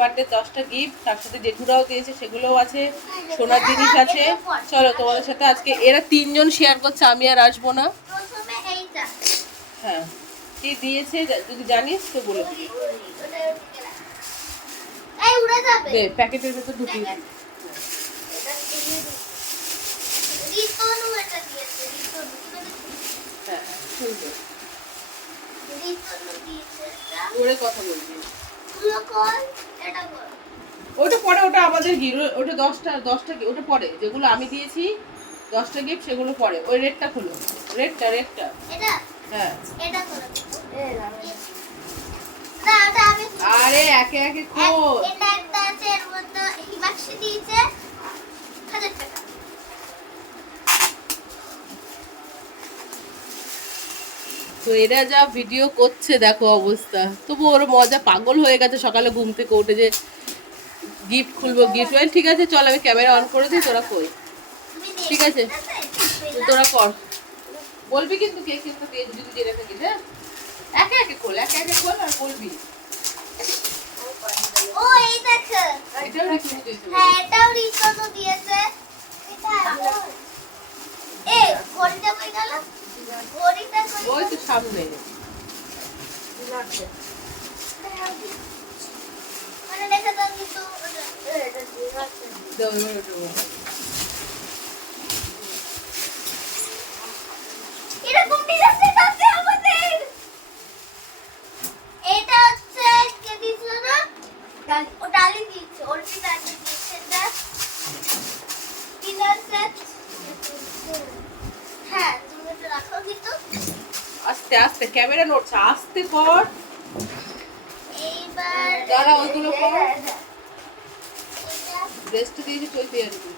Birthday দশটা gift তার সাথে জেঠুরাও দিয়েছে সেগুলোও আছে সোনার জিনিস আছে। চলো তোমাদের সাথে আজকে এরা তিনজন শেয়ার করছে আমি আর আসব না। হ্যাঁ কি দিয়েছে যদি জানিস তো বলে দে প্যাকেটের ভেতর ঢুকিয়ে হ্যাঁ এটা ওরে কথা বলবি। ওটা পরে ওটা আমাদের হিরো ওটা দশটা দশটা কি ওটা পরে। যেগুলো আমি দিয়েছি দশটা গিফট সেগুলো পরে। ওই রেডটা খুলো। রেডটা রেডটা। এটা? হ্যাঁ। আরে একে একে এক- খোল এটা একটা আছে এর মধ্যে হিমাক্ষী দিয়েছে। হাজার টাকা। তো এরা যা ভিডিও করছে দেখো অবস্থা। তবু ওর মজা পাগল হয়ে গেছে সকালে ঘুম থেকে উঠে যে গিফট খুলবো গিফট ঠিক আছে চল আমি ক্যামেরা অন করে দিই তোরা কই? ঠিক আছে। তোরা কর। বলবি কিন্তু কে কিন্তু কে যদি জেনে থাকিস হ্যাঁ? একে একে খোল একে একে খোল আর বলবি। ও এই দেখো। এটাও রিকুনি দিয়েছে হ্যাঁ এটাও দিয়েছে। এ ঘড়িটা কই গেল? ওই তো সামনে। মানে রেখে দাও কিন্তু দাও, এবার ওটা বল। এরকম ডিজাইন আছে আমাদের এটা হচ্ছে কে দিয়েছিল না ও ডালি দিয়েছে ওর কি ডালি দিয়েছে এটা ডিনার সেট হ্যাঁ তুমি এটা রাখো কিন্তু আস্তে আস্তে ক্যামেরা নড়ছে আস্তে কর। এইবার দাঁড়া, ওইগুলো কর। এটা- ড্রেসটা দিয়েছি চলতে আর কি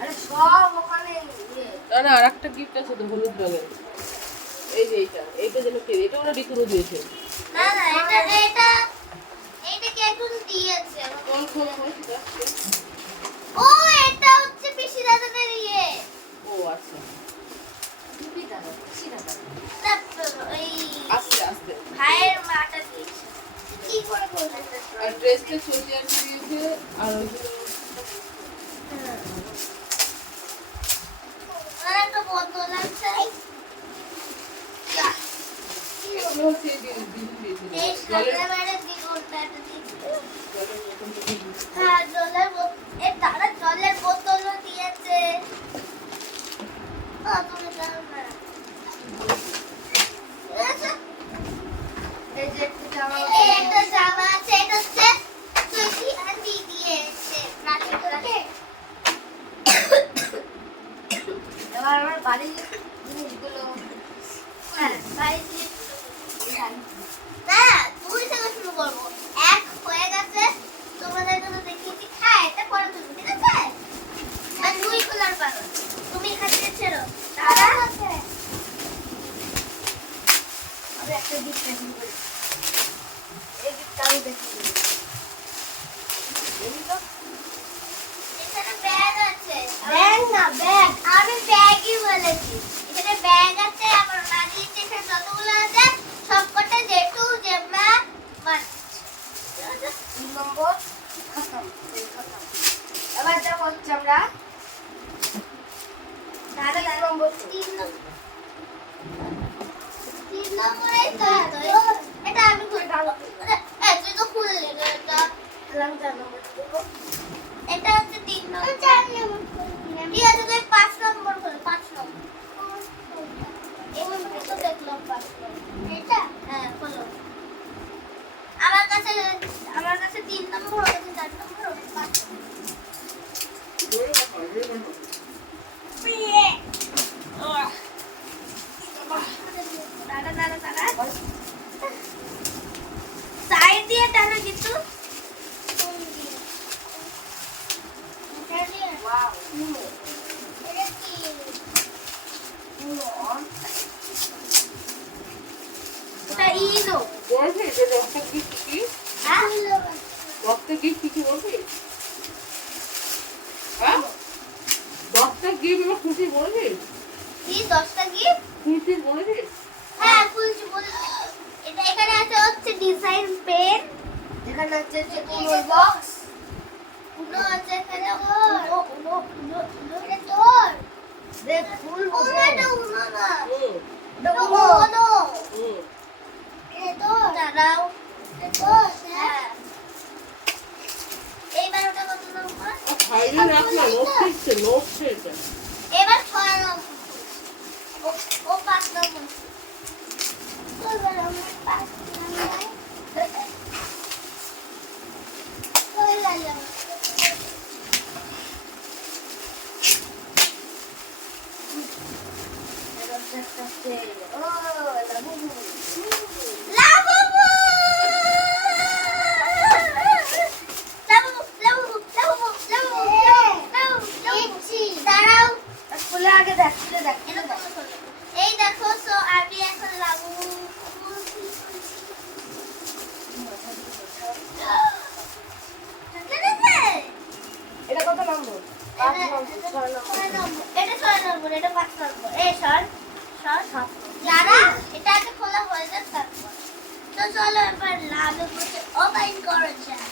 আরে সব ওখানে ইয়ে। না আর একটা গিফট আছে তো হলুদ রঙের। এই যে এইটা এইটা যেন কে এটা ওরা রিকুনো দিয়েছে। না না এটা এটা এইটা কে দিয়েছে? কোন কোন হয়েছে ও এটা হচ্ছে পিসি দাদাদের ইয়ে ও আচ্ছা না, ওই আস্তে আস্তে ভাইয়ের মাটা দিয়েছে কি করে করবে আর ড্রেসটা চলতে আর কি দিয়েছে আর ওইগুলো আর একটা বোতল আছে এগুলো হচ্ছে এই যে দিদি দিয়েছে এই জলের সামনে বাইরে দ্বিগুণটা একটা দিয়েছে জলের বোতলটা দিয়েছে। হ্যাঁ জলের বোতল এ তারা জলের বোতলও দিয়েছে ও তুমি দাও না ঠিক আছে? এই একটা জামা আছে এটা হচ্ছে সুইটি আন্টি দিয়েছে রাখি করে এবার আমার বাড়ির জিনিসগুলো হ্যাঁ বাড়ির জিনিসগুলো। না দুই থেকে শুরু করব এক হয়ে গেছে তোমাদের জন্য দেখিয়েছি হ্যাঁ এটা করে তুমি ঠিক আছে আর দুই খোলার পারো তুমি এখান থেকে ছেড়ো তারা আমি একটা গিফট প্যাকিং করি এই গিফটটা আমি দেখি এখানে ব্যাগ আছে ব্যাগ না ব্যাগ আমি ব্যাগই বলেছি এখানে ব্যাগ আছে আমার মা দিয়েছে এখানে যতগুলো আছে সবকটা জেঠু জেম্মা মাছ তিন নম্বর বলবি? যে রক্ত কি? হ্যাঁ? কি রক্ত বলবি? হ্যাঁ দশটা এটা এখানে আছে হচ্ছে ডিজাইন পেন এখানে আছে হচ্ছে বক্স কোনো আছে এখানে Oh, la এটা ছয় নম্বর, এটা পাঁচ যারা এটা আগে খোলা হয়ে যাক তারপর। তো চলো এবার লাভে ও বাইন করা যায়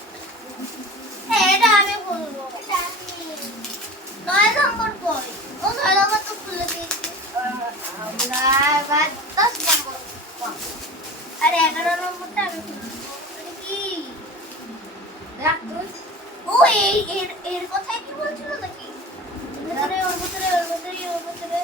হ্যাঁ, এটা আমি বলব। নয় নম্বর ও নয় নম্বর তো খুলে দশ নম্বর আর এগারো নম্বরটা আমি খুলবো মানে কি? ও, এই, এর এর কথাই কি বলছিল নাকি? ওর ভিতরে ওর ভিতরে ওর ভিতরে।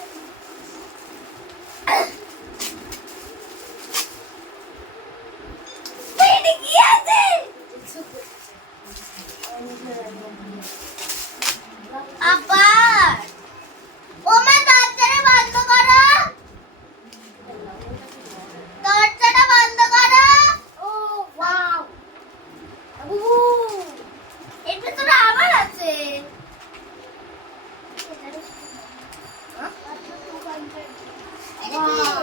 Wow.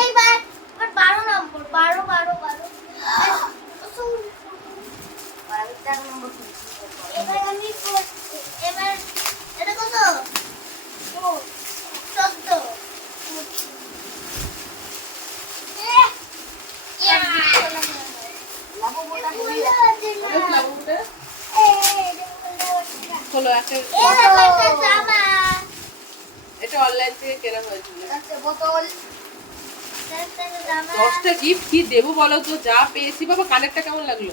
এইবার এবার বারো নম্বর বারো বারো বারো। এবার আমি এবার এটা কত? চোদ্দ। হলো একটা জামা দশটা গিফট কি দেবো বলো তো? যা পেয়েছি। বাবা কানেরটা কেমন লাগল?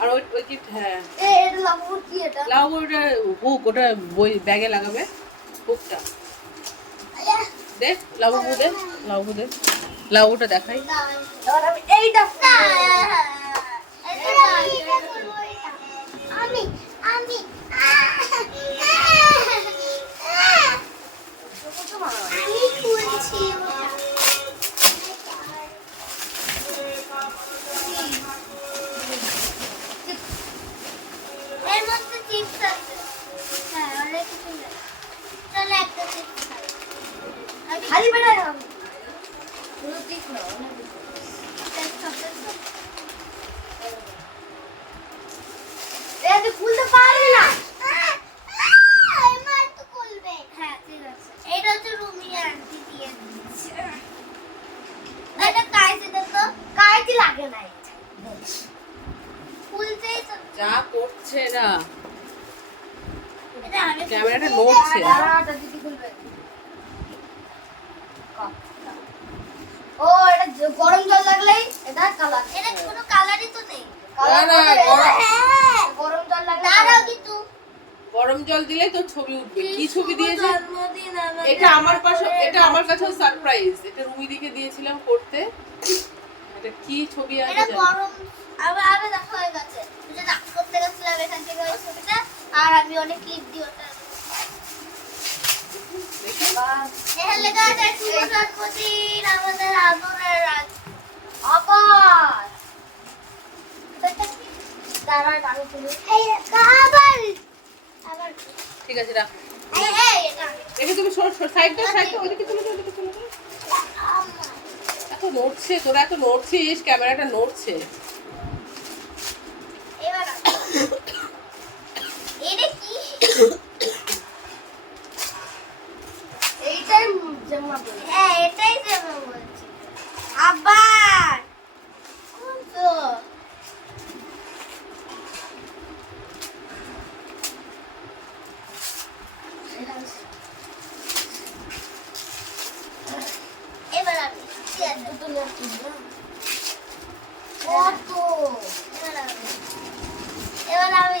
আর ওই ওই গিফট হ্যাঁ। এটা এটা? লাউ ওটা বুক ওটা বই ব্যাগে লাগাবে। বুকটা দে লাউ বু দে বু দে। লাউ দেখাই। এইটা এটা। খুলতেই তো। যা করছে না ক্যামেরাটা নড়ছে। পারব। ও গরম জল লাগলেই এটা কালার এটা কোনো কালারই তো নেই। না, না, গরম-। গরম জল লাগলে দাঁড়াও কিন্তু। গরম জল দিলে তোর ছবি উঠবে। কি ছবি দিয়েছে? এটা আমার পাশে এটা আমার কাছেও সারপ্রাইজ এটা রুমিদিকে দিয়েছিলাম করতে। এটা কি ছবি আছে এটা গরম আবার আবার দেখা হয়ে গেছে। যেটা ডাক করতে গেছিলাম এখান থেকে ওই ছবিটা। আর আমি অনেক ক্লিপ দিই ওটা দেখি। এখানে লেখা আছে শুভ জন্মদিন আমাদের আদরের আবার দাঁড়া আমি তুলি আবার আবার ঠিক আছে রাখ। দেখে তুমি সর সর সাইড দাও ওদিকে চলে যাও ওদিকে চলে যাও। এত নড়ছে তোরা এত নড়ছিস ক্যামেরাটা নড়ছে এবার এটা কি এইটাই জামা বলি হ্যাঁ এটাই যে আমি বলছি আবার কোন তো এবার আমি ঠিক আছে দুটো নিয়ে তুলবো কত এবার আমি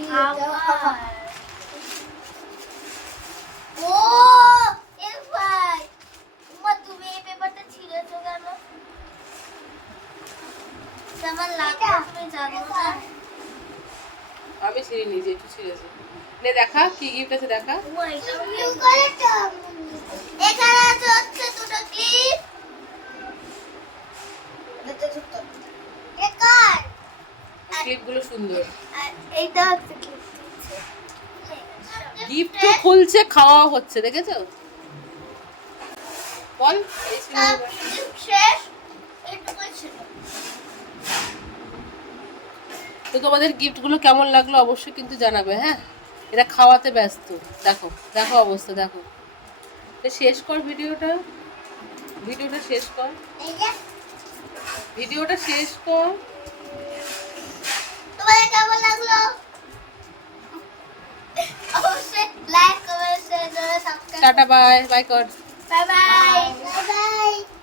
এবার আমি আবার। ও এ ভাই উমা তুমি এই পেপারটা ছিঁড়েছো কেন আমার লাগবে তুমি জানো না আমি ছিঁড়ে নিজে একটু ছিঁড়েছি নে দেখা, কি গিফট আছে দেখা। এখানে হচ্ছে সুন্দর। তো খুলছে খাওয়া হচ্ছে, দেখেছ? বল শেষ তো তোমাদের গিফটগুলো কেমন লাগল অবশ্যই কিন্তু জানাবে হ্যাঁ? এটা খাওয়াতে ব্যস্ত। দেখো দেখো অবস্থা দেখো। তো শেষ কর ভিডিওটা। ভিডিওটা শেষ কর। ভিডিওটা শেষ কর। তোমাদের কেমন লাগল? অবশ্যই লাইক কমেন্ট শেয়ার করে সাবস্ক্রাইব টাটা বাই বাই কর। Bye bye bye bye